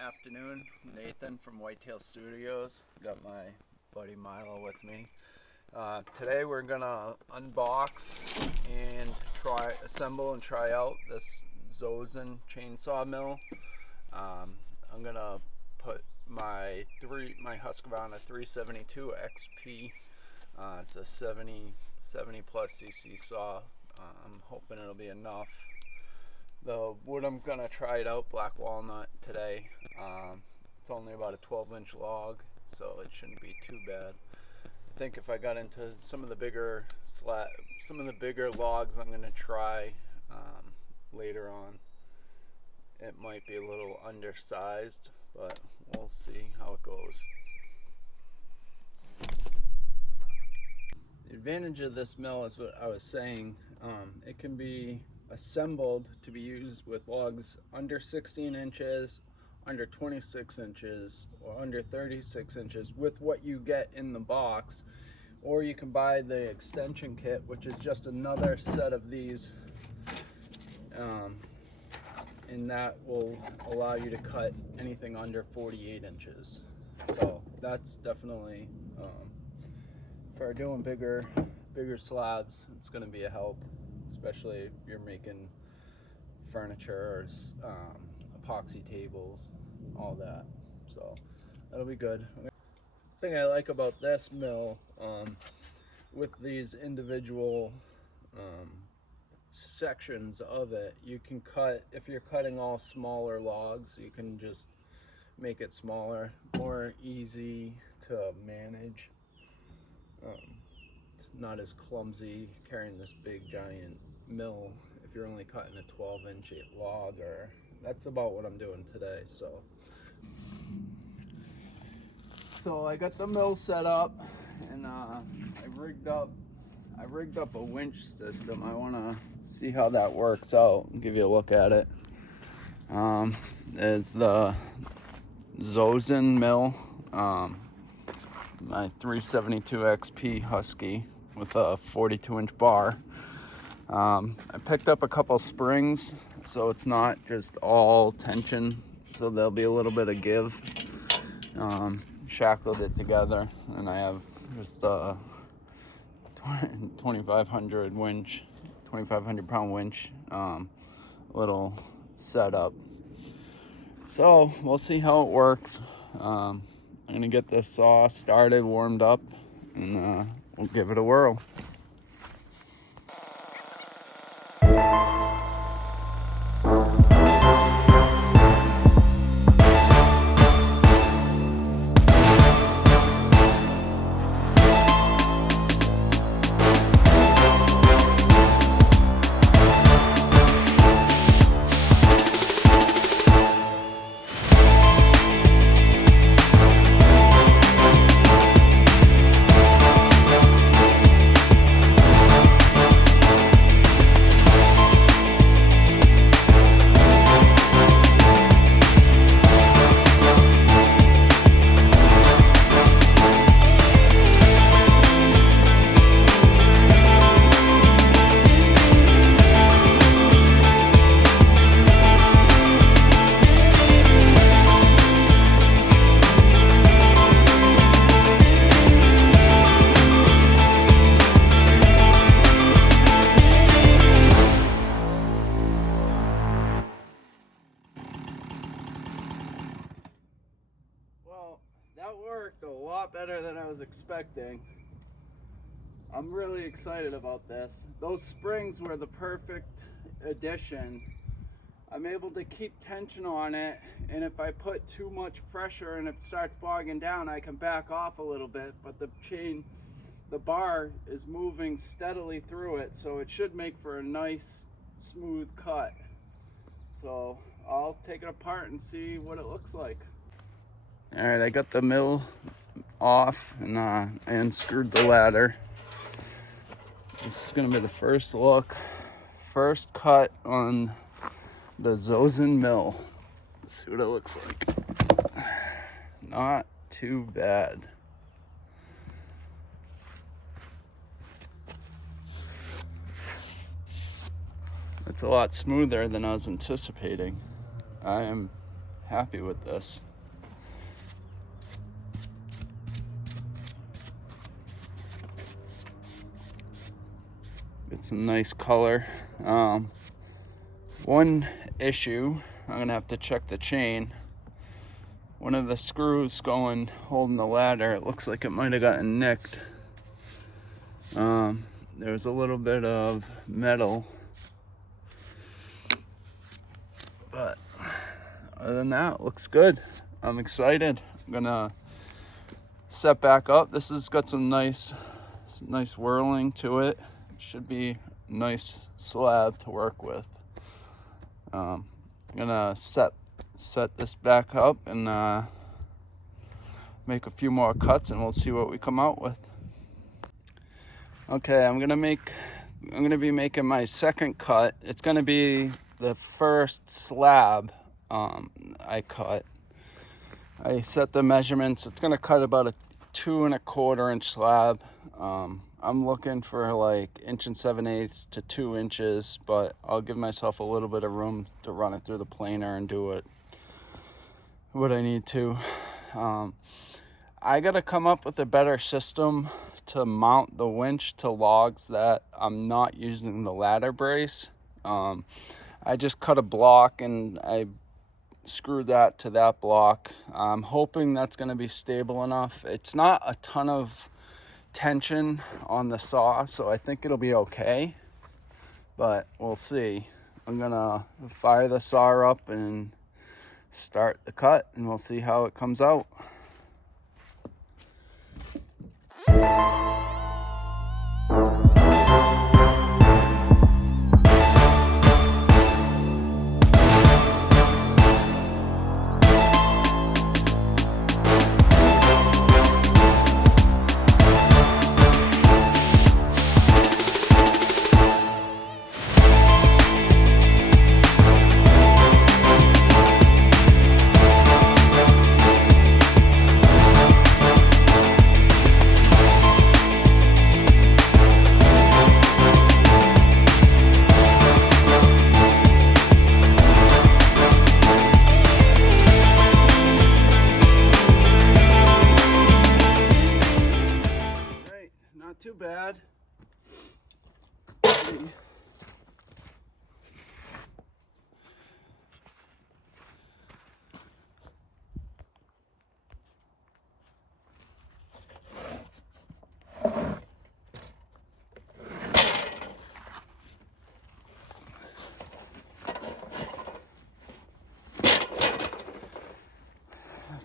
afternoon. Nathan from Whitetail Studios. Got my buddy Milo with me. Today we're gonna unbox and assemble and try out this Zozen chainsaw mill. I'm gonna put my Husqvarna 372 XP. It's a 70 plus cc saw. I'm hoping it'll be enough. The wood I'm gonna try it out, black walnut today. It's only about a 12-inch log, so it shouldn't be too bad. I think if I got into some of the bigger logs I'm gonna try later on, it might be a little undersized, but we'll see how it goes. The advantage of this mill is what I was saying. It can be assembled to be used with logs under 16 inches, under 26 inches, or under 36 inches with what you get in the box. Or you can buy the extension kit, which is just another set of these, and that will allow you to cut anything under 48 inches. So that's definitely, for doing bigger slabs, it's going to be a help, especially if you're making furniture or epoxy tables, all that. So that'll be good. The thing I like about this mill, with these individual sections of it, you can cut, if you're cutting all smaller logs, you can just make it smaller, more easy to manage. It's not as clumsy carrying this big giant mill if you're only cutting a 12-inch log, or that's about what I'm doing today. So I got the mill set up, and I rigged up a winch system. I want to see how that works out and give you a look at it. There's the Zozen mill, my 372 XP Husky with a 42-inch bar. I picked up a couple springs, so it's not just all tension, so there'll be a little bit of give. Shackled it together, and I have just a 2,500 winch, 2,500 pound winch, little setup. So we'll see how it works. I'm gonna get this saw started, warmed up, and we'll give it a whirl. That worked a lot better than I was expecting. I'm really excited about this. Those springs were the perfect addition. I'm able to keep tension on it, and if I put too much pressure and it starts bogging down, I can back off a little bit, but the bar is moving steadily through it, so it should make for a nice smooth cut. So I'll take it apart and see what it looks like. All right, I got the mill off and I unscrewed the ladder. This is gonna be the first first cut on the Zozen mill. Let's see what it looks like. Not too bad. It's a lot smoother than I was anticipating. I am happy with this. It's a nice color. One issue, I'm gonna have to check the chain. One of the screws holding the ladder, it looks like it might have gotten nicked. There's a little bit of metal, but other than that, it looks good. I'm excited. I'm gonna set back up. This has got some nice whirling to it. Should be a nice slab to work with. I'm gonna set this back up and make a few more cuts, and we'll see what we come out with. Okay, I'm gonna be making my second cut. It's gonna be the first slab I cut. I set the measurements. It's gonna cut about a 2 1/4 inch slab. I'm looking for like 1 7/8 to 2 inches, but I'll give myself a little bit of room to run it through the planer and do what I need to. I gotta come up with a better system to mount the winch to logs that I'm not using the ladder brace. I just cut a block and I screwed that to that block. I'm hoping that's gonna be stable enough. It's not a ton of tension on the saw, so I think it'll be okay, but we'll see. I'm gonna fire the saw up and start the cut, and we'll see how it comes out. Too bad.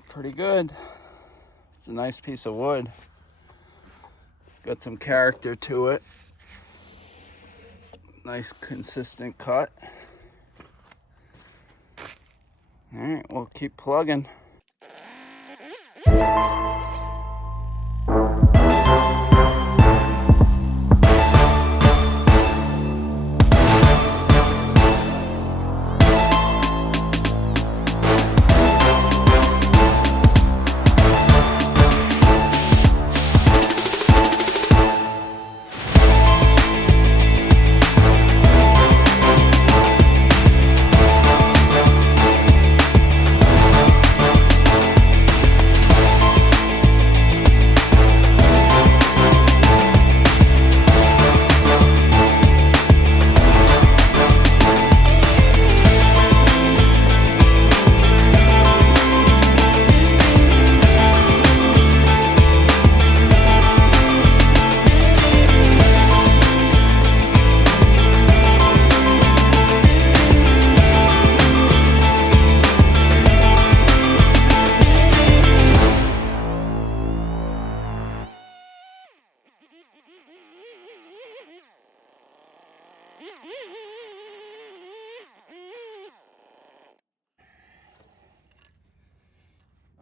Pretty good. It's a nice piece of wood. Got some character to it. Nice consistent cut. All right, we'll keep plugging.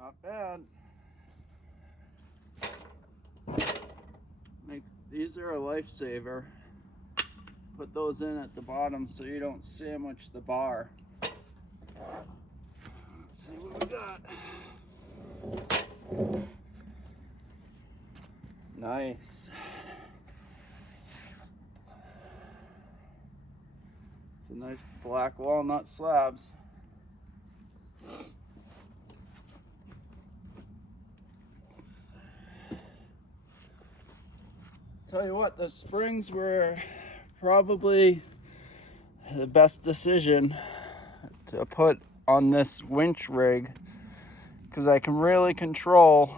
Not bad. These are a lifesaver. Put those in at the bottom so you don't sandwich the bar. Let's see what we got. Nice. It's a nice black walnut slabs. Tell you what, the springs were probably the best decision to put on this winch rig, because I can really control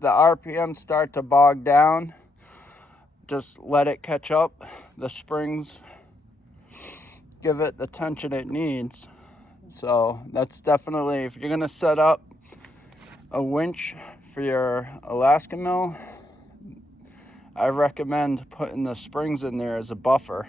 the RPM start to bog down. Just let it catch up. The springs give it the tension it needs. So that's definitely, if you're gonna set up a winch for your Alaska mill, I recommend putting the springs in there as a buffer.